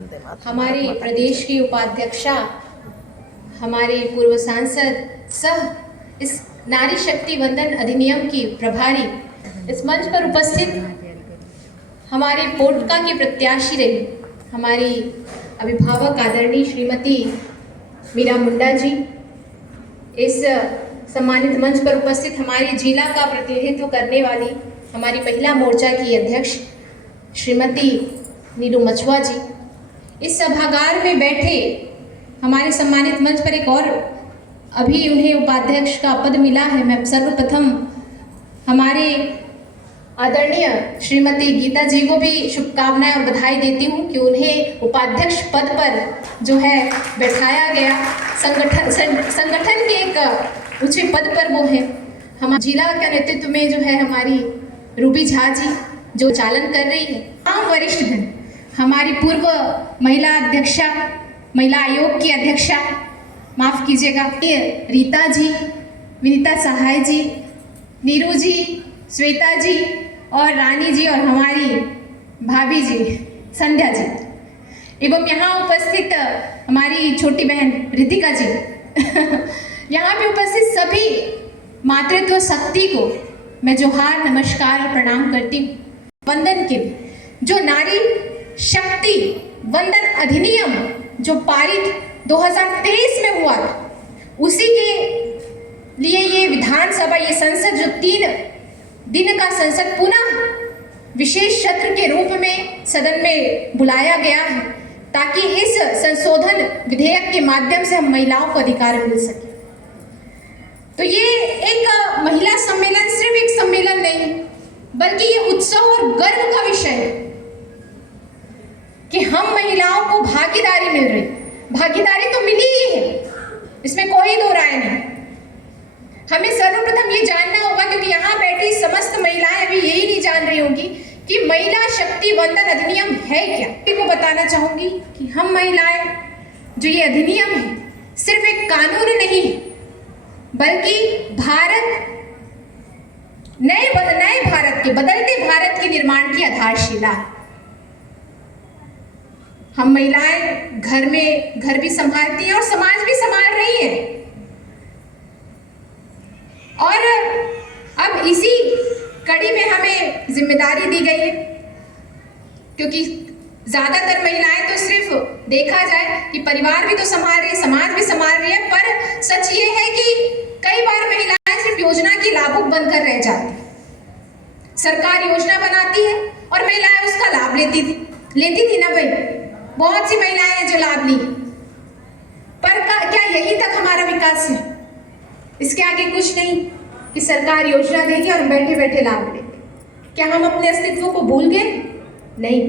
हमारे प्रदेश की उपाध्यक्षा, हमारे पूर्व सांसद सह इस नारी शक्ति वंदन अधिनियम की प्रभारी, इस मंच पर उपस्थित हमारे पोटका की प्रत्याशी रही हमारी अभिभावक आदरणीय श्रीमती मीरा मुंडा जी, इस सम्मानित मंच पर उपस्थित हमारे जिला का प्रतिनिधित्व करने वाली हमारी महिला मोर्चा की अध्यक्ष श्रीमती नीलू मछुआ जी, इस सभागार में बैठे हमारे सम्मानित मंच पर एक और अभी उन्हें उपाध्यक्ष का पद मिला है। मैं सर्वप्रथम हमारे आदरणीय श्रीमती गीता जी को भी शुभकामनाएं और बधाई देती हूं कि उन्हें उपाध्यक्ष पद पर जो है बैठाया गया। संगठन के एक ऊंचे पद पर वो है। हमारे जिला के नेतृत्व में जो है हमारी रूबी झा जी जो चालन कर रही है। तमाम वरिष्ठ हैं, हमारी पूर्व महिला अध्यक्षा, महिला आयोग की अध्यक्षा, माफ़ कीजिएगा, रीता जी, विनीता सहाय जी, नीरू जी, श्वेता जी और रानी जी और हमारी भाभी जी संध्या जी, एवं यहाँ उपस्थित हमारी छोटी बहन रितिका जी यहाँ पे उपस्थित सभी मातृत्व शक्ति को मैं जोहार, नमस्कार और प्रणाम करती हूँ। वंदन के जो नारी शक्ति वंदन अधिनियम जो पारित 2023 में हुआ था, उसी के लिए ये विधानसभा, ये संसद जो 3 दिन का संसद पुनः विशेष सत्र के रूप में सदन में बुलाया गया है, ताकि इस संशोधन विधेयक के माध्यम से हम महिलाओं को अधिकार मिल सके। तो ये एक महिला सम्मेलन सिर्फ एक सम्मेलन नहीं, बल्कि ये उत्सव और गर्व का विषय है कि हम महिलाओं को भागीदारी मिल रही। भागीदारी तो मिली ही है, इसमें कोई दो राय नहीं। हमें सर्वप्रथम ये जानना होगा, क्योंकि यहाँ बैठी समस्त महिलाएं अभी यही नहीं जान रही होंगी कि महिला शक्ति वंदन अधिनियम है क्या। को बताना चाहूंगी कि हम महिलाएं जो ये अधिनियम है सिर्फ एक कानून नहीं है, बल्कि नए भारत के, बदलते भारत के निर्माण की आधारशिला है। हम महिलाएं घर भी संभालती हैं और समाज भी संभाल रही हैं। और अब इसी कड़ी में हमें जिम्मेदारी दी गई है, क्योंकि ज्यादातर महिलाएं तो सिर्फ देखा जाए कि परिवार भी तो संभाल रही है, समाज भी संभाल रही है, पर सच ये है कि कई बार महिलाएं सिर्फ योजना की लाभुक बनकर रह जाती है। सरकार योजना बनाती है और महिलाएं उसका लाभ लेती थी ना भाई, बहुत सी महिलाएं हैं जो लाभ ली, पर क्या यही तक हमारा विकास है? इसके आगे कुछ नहीं कि सरकार योजना देगी और हम बैठे बैठे लाभ लेंगे। क्या हम अपने अस्तित्व को भूल गए? नहीं।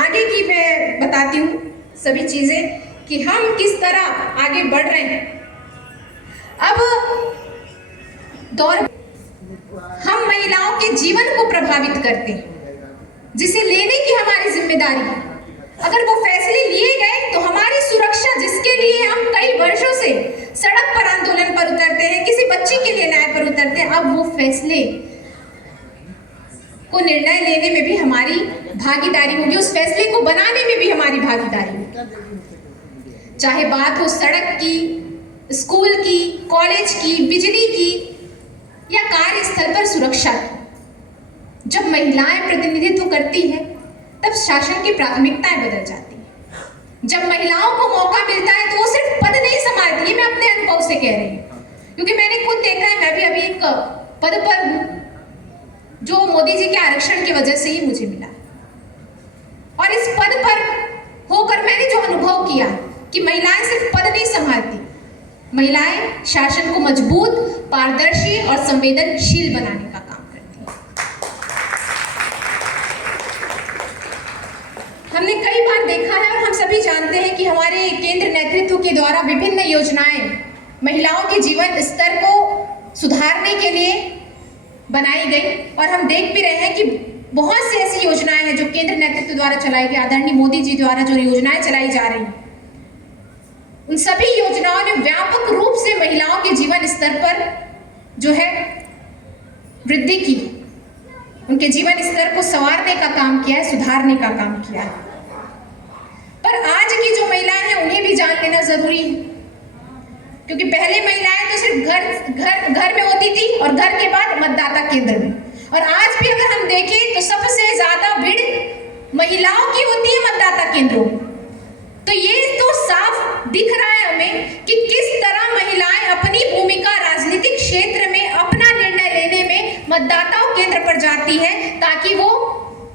आगे की मैं बताती हूँ सभी चीजें कि हम किस तरह आगे बढ़ रहे हैं। अब दौर हम महिलाओं के जीवन को प्रभावित करते हैं, जिसे लेने की हमारी जिम्मेदारी है। अगर वो फैसले लिए गए तो हमारी सुरक्षा, जिसके लिए हम कई वर्षों से सड़क पर आंदोलन पर उतरते हैं, किसी बच्ची के लिए न्याय पर उतरते हैं, अब वो फैसले को निर्णय लेने में भी हमारी भागीदारी होगी, उस फैसले को बनाने में भी हमारी भागीदारी होगी। चाहे बात हो सड़क की, स्कूल की, कॉलेज की, बिजली की या कार्यस्थल पर सुरक्षा की। जब महिलाएं प्रतिनिधित्व करती हैं, तब शासन की प्राथमिकताएं बदल जाती हैं। जब महिलाओं को मौका मिलता है तो वो सिर्फ पद नहीं संभालती, ये मैं अपने अनुभव से कह रही हूँ, क्योंकि मैंने खुद देखा है। मैं भी अभी एक पद पर हूँ जो मोदी जी के आरक्षण की वजह से ही मुझे मिला, और इस पद पर होकर मैंने जो अनुभव किया कि महिलाएं सिर्फ पद नहीं संभालती, महिलाएं शासन को मजबूत, पारदर्शी और संवेदनशील बनाने का काम करती हैं। हमने कई बार देखा है और हम सभी जानते हैं कि हमारे केंद्र नेतृत्व के द्वारा विभिन्न योजनाएं महिलाओं के जीवन स्तर को सुधारने के लिए बनाई गई, और हम देख भी रहे हैं कि बहुत सी ऐसी योजनाएं हैं जो केंद्र नेतृत्व द्वारा चलाई गई, आदरणीय मोदी जी द्वारा जो योजनाएं चलाई जा रही हैं, उन सभी योजनाओं ने व्यापक रूप से महिलाओं के जीवन स्तर पर जो है वृद्धि की, उनके जीवन स्तर को संवारने का काम किया है, सुधारने का काम किया है। पर जरूरी है, क्योंकि पहले महिलाएं तो सिर्फ घर में होती थी और घर के बाद मतदाता केंद्र में, और आज भी अगर हम देखें तो सबसे ज्यादा भीड़ महिलाओं की होती है मतदाता केंद्रों। तो ये तो साफ दिख रहा है हमें कि किस तरह महिलाएं अपनी भूमिका राजनीतिक क्षेत्र में अपना निर्णय लेने में मतदाताओं केंद्र पर जाती है, ताकि वो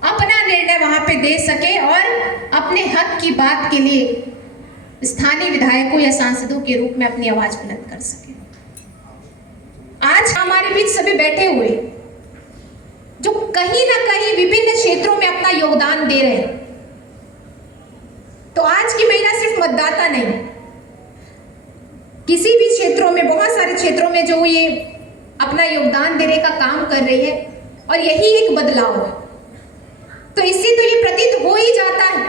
अपना निर्णय वहां पे दे सके और अपने हक की बात के लिए स्थानीय विधायकों या सांसदों के रूप में अपनी आवाज बुलंद कर सके। आज हमारे बीच सभी बैठे हुए जो कहीं ना कहीं विभिन्न क्षेत्रों में अपना योगदान दे रहे हैं, तो आज की महिला सिर्फ मतदाता नहीं, किसी भी क्षेत्रों में, बहुत सारे क्षेत्रों में जो ये अपना योगदान देने का काम कर रही है, और यही एक बदलाव है। तो इससे तो ये प्रतीत हो ही जाता है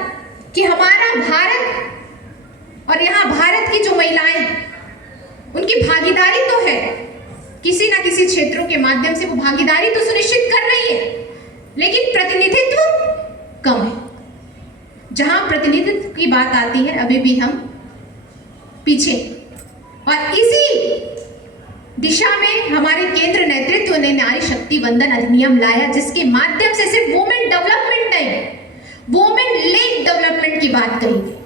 कि हमारा भारत और यहाँ भारत की जो महिलाएं, उनकी भागीदारी तो है, किसी ना किसी क्षेत्रों के माध्यम से वो भागीदारी तो सुनिश्चित कर रही है, लेकिन प्रतिनिधित्व कम है। जहां प्रतिनिधित्व की बात आती है अभी भी हम पीछे, और इसी दिशा में हमारे केंद्र नेतृत्व ने नारी शक्ति वंदन अधिनियम लाया, जिसके माध्यम से सिर्फ वुमेन डेवलपमेंट नहीं, वुमेन लेड डेवलपमेंट की बात कही गई।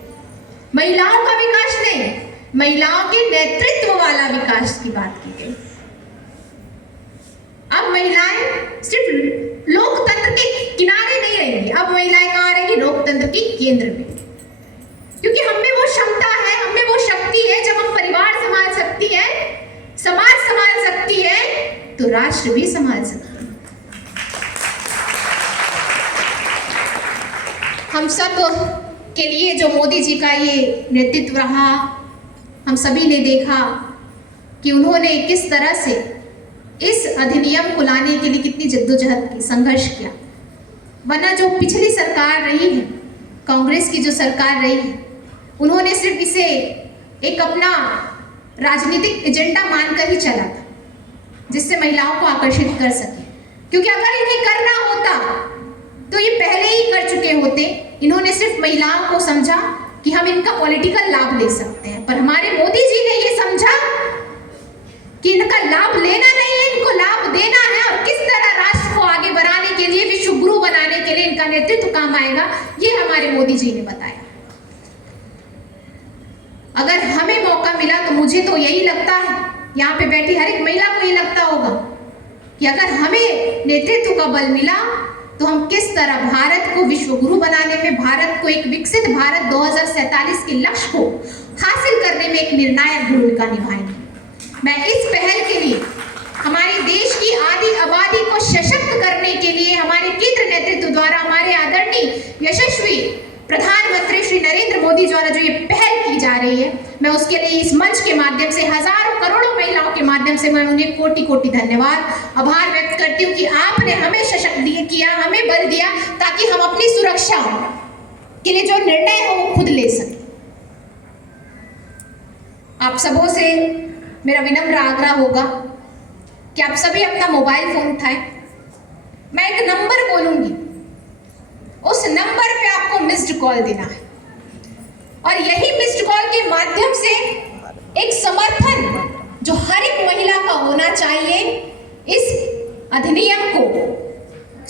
महिलाओं का विकास नहीं, महिलाओं के नेतृत्व वाला विकास की बात की गई। अब महिलाएं सिर्फ लोकतंत्र के किनारे नहीं रहेंगी, अब महिलाएं कहां रहेंगी? लोकतंत्र के केंद्र में, क्योंकि हम में वो क्षमता है, हम में वो शक्ति है। जब हम परिवार संभाल सकती है, समाज संभाल सकती है, तो राष्ट्र भी संभाल सकती है। हम सब के लिए जो मोदी जी का ये नेतृत्व रहा, हम सभी ने देखा कि उन्होंने किस तरह से इस अधिनियम को लाने के लिए कितनी जद्दोजहद की, संघर्ष किया। वरना जो पिछली सरकार रही है, कांग्रेस की जो सरकार रही है, उन्होंने सिर्फ इसे एक अपना राजनीतिक एजेंडा मानकर ही चला था, जिससे महिलाओं को आकर्षित कर सके। क्योंकि अगर इन्हें करना होता तो ये पहले ही कर चुके होते। इन्होंने सिर्फ महिलाओं को समझा कि हम इनका पॉलिटिकल लाभ ले सकते हैं, पर हमारे मोदी जी ने ये समझा कि इनका लाभ लेना नहीं है, इनको लाभ देना है, और किस तरह राष्ट्र को आगे बढ़ाने के लिए, विश्व गुरु बनाने के लिए इनका नेतृत्व काम आएगा, ये हमारे मोदी जी ने बताया। अगर हमें मौका मिला तो मुझे तो यही लगता है, यहाँ पे बैठी हर एक महिला को ये लगता होगा कि अगर हमें नेतृत्व का बल मिला तो हम किस तरह भारत को विश्व गुरु बनाने में, भारत को एक विकसित भारत 2047 के लक्ष्य को हासिल करने में एक निर्णायक भूमिका निभाएंगे। मैं इस पहल के लिए हमारे देश की आधी आबादी को सशक्त करने के लिए हमारे केंद्र नेतृत्व द्वारा, हमारे आदरणीय यशस्वी प्रधानमंत्री श्री नरेंद्र मोदी द्वारा जो ये पहल की जा रही है, मैं उसके लिए इस मंच के माध्यम से, हजारों करोड़ों महिलाओं के माध्यम से मैं उन्हें कोटि कोटि धन्यवाद, आभार व्यक्त करती हूँ कि आपने हमें सशक्त किया, हमें बल दिया, ताकि हम अपनी सुरक्षा के लिए जो निर्णय हो वो खुद ले सकें। आप सबों से मेरा विनम्र आग्रह होगा कि आप सभी अपना मोबाइल फोन उठाएं। मैं एक नंबर बोलूंगी, उस नंबर पे आपको मिस्ड कॉल देना है, और यही मिस्ड कॉल के माध्यम से एक समर्थन जो हर एक महिला का होना चाहिए, इस अधिनियम को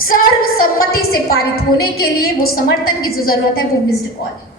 सर्वसम्मति से पारित होने के लिए वो समर्थन की जो जरूरत है वो मिस्ड कॉल है।